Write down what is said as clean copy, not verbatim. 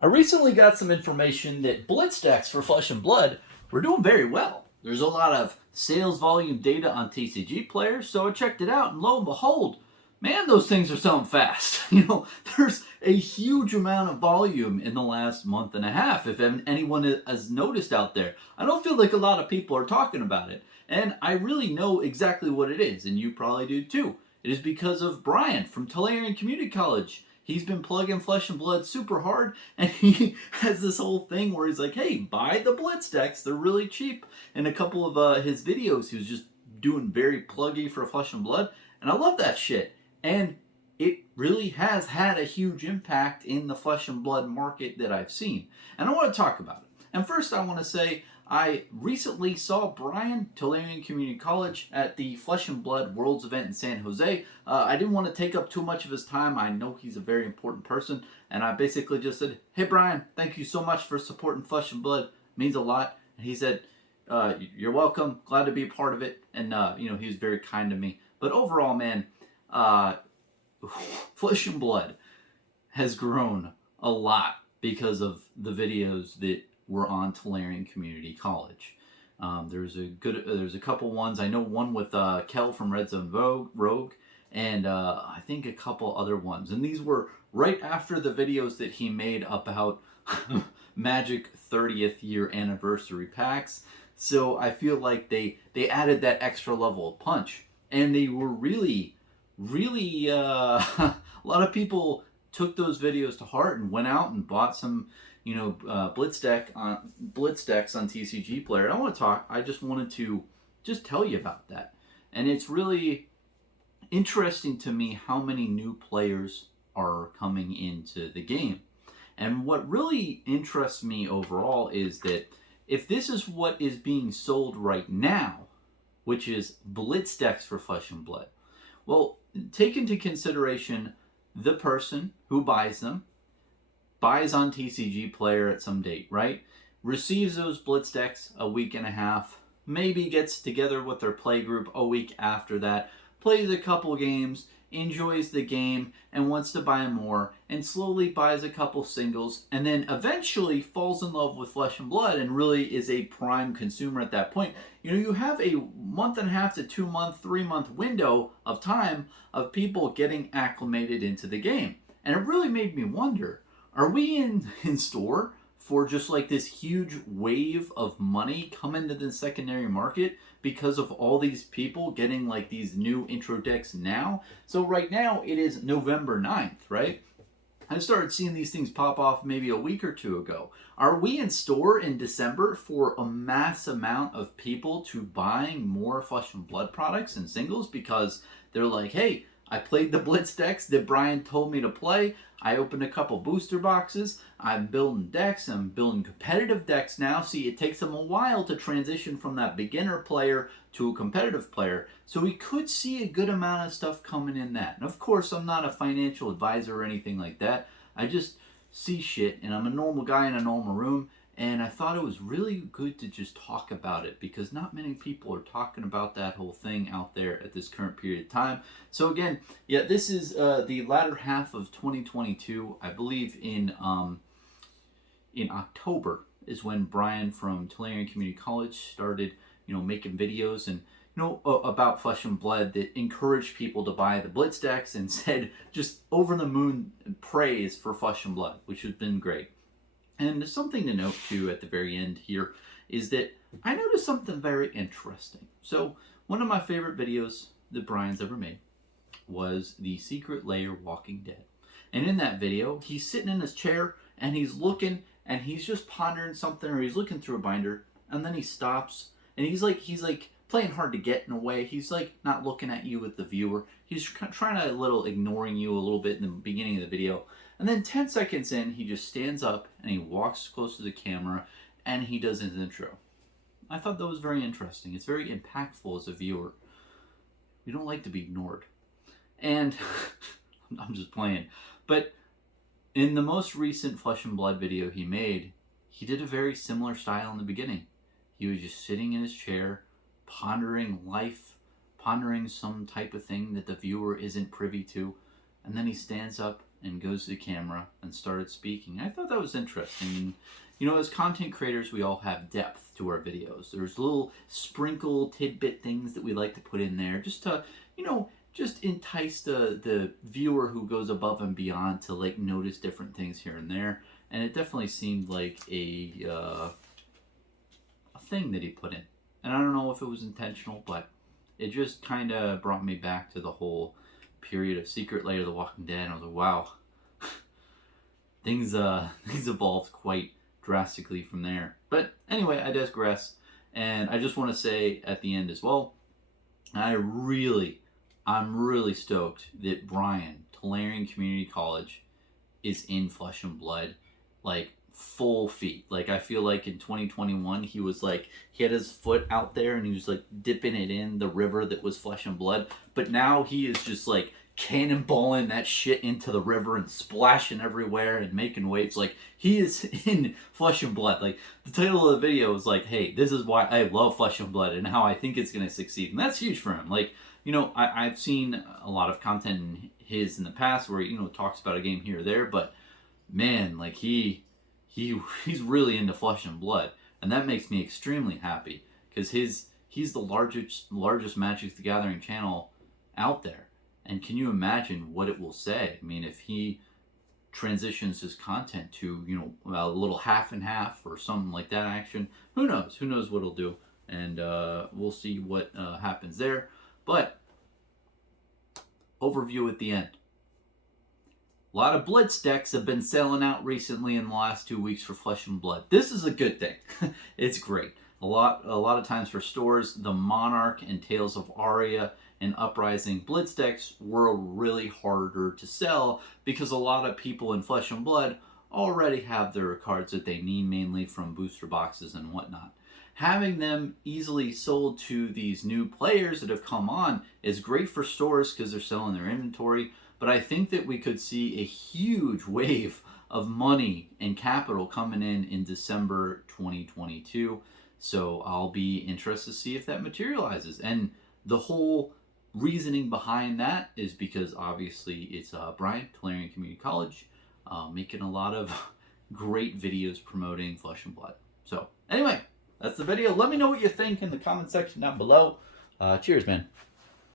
I recently got some information that Blitz decks for Flesh and Blood were doing very well. There's a lot of sales volume data on TCG players, so I checked it out, and lo and behold, man, those things are selling fast. There's a huge amount of volume in the last month and a half, if anyone has noticed out there. I don't feel like a lot of people are talking about it, and I really know exactly what it is, and you probably do too. It is because of Brian from Tulare Community College. He's been plugging Flesh and Blood super hard, and he has this whole thing where he's like, hey, buy the Blitz decks. They're really cheap. In a couple of his videos, he was just doing very pluggy for Flesh and Blood, and I love that shit. And it really has had a huge impact in the Flesh and Blood market that I've seen. And I want to talk about it. And first, I want to say I recently saw Brian, Tulare Community College, at the Flesh and Blood Worlds event in San Jose. I didn't want to take up too much of his time. I know he's a very important person. And I basically just said, hey, Brian, thank you so much for supporting Flesh and Blood. It means a lot. And he said, you're welcome. Glad to be a part of it. And, he was very kind to me. But overall, man, Flesh and Blood has grown a lot because of the videos that were on Tulare Community College. There's a couple ones. I know one with Kel from Red Zone Rogue, and I think a couple other ones. And these were right after the videos that he made about Magic 30th year anniversary packs. So I feel like they added that extra level of punch, and they were really a lot of people took those videos to heart and went out and bought some Blitz decks on TCG Player. I just wanted to tell you about that. And it's really interesting to me how many new players are coming into the game. And what really interests me overall is that if this is what is being sold right now, which is Blitz decks for Flesh and Blood, well, take into consideration the person who buys them, buys on TCG Player at some date, right? Receives those Blitz decks a week and a half, maybe gets together with their play group a week after that, plays a couple games, enjoys the game, and wants to buy more, and slowly buys a couple singles, and then eventually falls in love with Flesh and Blood and really is a prime consumer at that point. You have a month and a half to 2 month, 3 month window of time of people getting acclimated into the game. And it really made me wonder, are we in store for just like this huge wave of money coming to the secondary market because of all these people getting like these new intro decks now? So right now it is November 9th, right? I started seeing these things pop off maybe a week or two ago. Are we in store in December for a mass amount of people to buying more Flesh and Blood products and singles because they're like, hey, I played the Blitz decks that Brian told me to play. I opened a couple booster boxes. I'm building decks. I'm building competitive decks now. See, it takes them a while to transition from that beginner player to a competitive player. So we could see a good amount of stuff coming in that. And of course, I'm not a financial advisor or anything like that. I just see shit, and I'm a normal guy in a normal room. And I thought it was really good to just talk about it because not many people are talking about that whole thing out there at this current period of time. So again, yeah, this is the latter half of 2022. I believe in October is when Brian from Tulare Community College started, making videos and about Flesh and Blood that encouraged people to buy the Blitz decks and said just over the moon praise for Flesh and Blood, which has been great. And something to note, too, at the very end here is that I noticed something very interesting. So one of my favorite videos that Brian's ever made was the Secret Lair Walking Dead. And in that video, he's sitting in his chair, and he's looking, and he's just pondering something, or he's looking through a binder, and then he stops, and he's like playing hard to get in a way. He's like not looking at you with the viewer. He's trying to ignoring you a little bit in the beginning of the video. And then 10 seconds in, he just stands up and he walks close to the camera and he does his intro. I thought that was very interesting. It's very impactful as a viewer. We don't like to be ignored. And I'm just playing. But in the most recent Flesh and Blood video he made, he did a very similar style in the beginning. He was just sitting in his chair, pondering life, pondering some type of thing that the viewer isn't privy to. And then he stands up and goes to the camera and started speaking. I thought that was interesting. And, you know, as content creators, we all have depth to our videos. There's little sprinkle tidbit things that we like to put in there just to, you know, just entice the viewer who goes above and beyond to like notice different things here and there. And it definitely seemed like a thing that he put in. And I don't know if it was intentional, but it just kind of brought me back to the whole period of Secret Lair of the Walking Dead. And I was like, wow, things evolved quite drastically from there. But anyway, I digress. And I just want to say at the end as well, I'm really stoked that Brian, Tolarian Community College, is in Flesh and Blood, like full feet. Like I feel like in 2021 he was like, he had his foot out there and he was like dipping it in the river that was Flesh and Blood. But now he is just like cannonballing that shit into the river and splashing everywhere and making waves. Like he is in Flesh and Blood. Like the title of the video is like, hey, this is why I love Flesh and Blood and how I think it's gonna succeed. And that's huge for him. Like, you know, I've seen a lot of content in his in the past where he, you know, talks about a game here or there, but man, like he's really into Flesh and Blood, and that makes me extremely happy because he's the largest Magic the Gathering channel out there. And can you imagine what it will say? I mean, if he transitions his content to, you know, a little half and half or something like that action, who knows? Who knows what he'll do? And we'll see what happens there. But overview at the end. A lot of Blitz decks have been selling out recently in the last 2 weeks for Flesh and Blood. This is a good thing. It's great. A lot of times for stores, the Monarch and Tales of Aria and Uprising Blitz decks were really harder to sell because a lot of people in Flesh and Blood already have their cards that they need, mainly from booster boxes and whatnot. Having them easily sold to these new players that have come on is great for stores because they're selling their inventory, but I think that we could see a huge wave of money and capital coming in December 2022. So I'll be interested to see if that materializes. And the whole reasoning behind that is because obviously it's Brian, Tolarian Community College, making a lot of great videos promoting Flesh and Blood. So anyway, that's the video. Let me know what you think in the comment section down below. Cheers, man.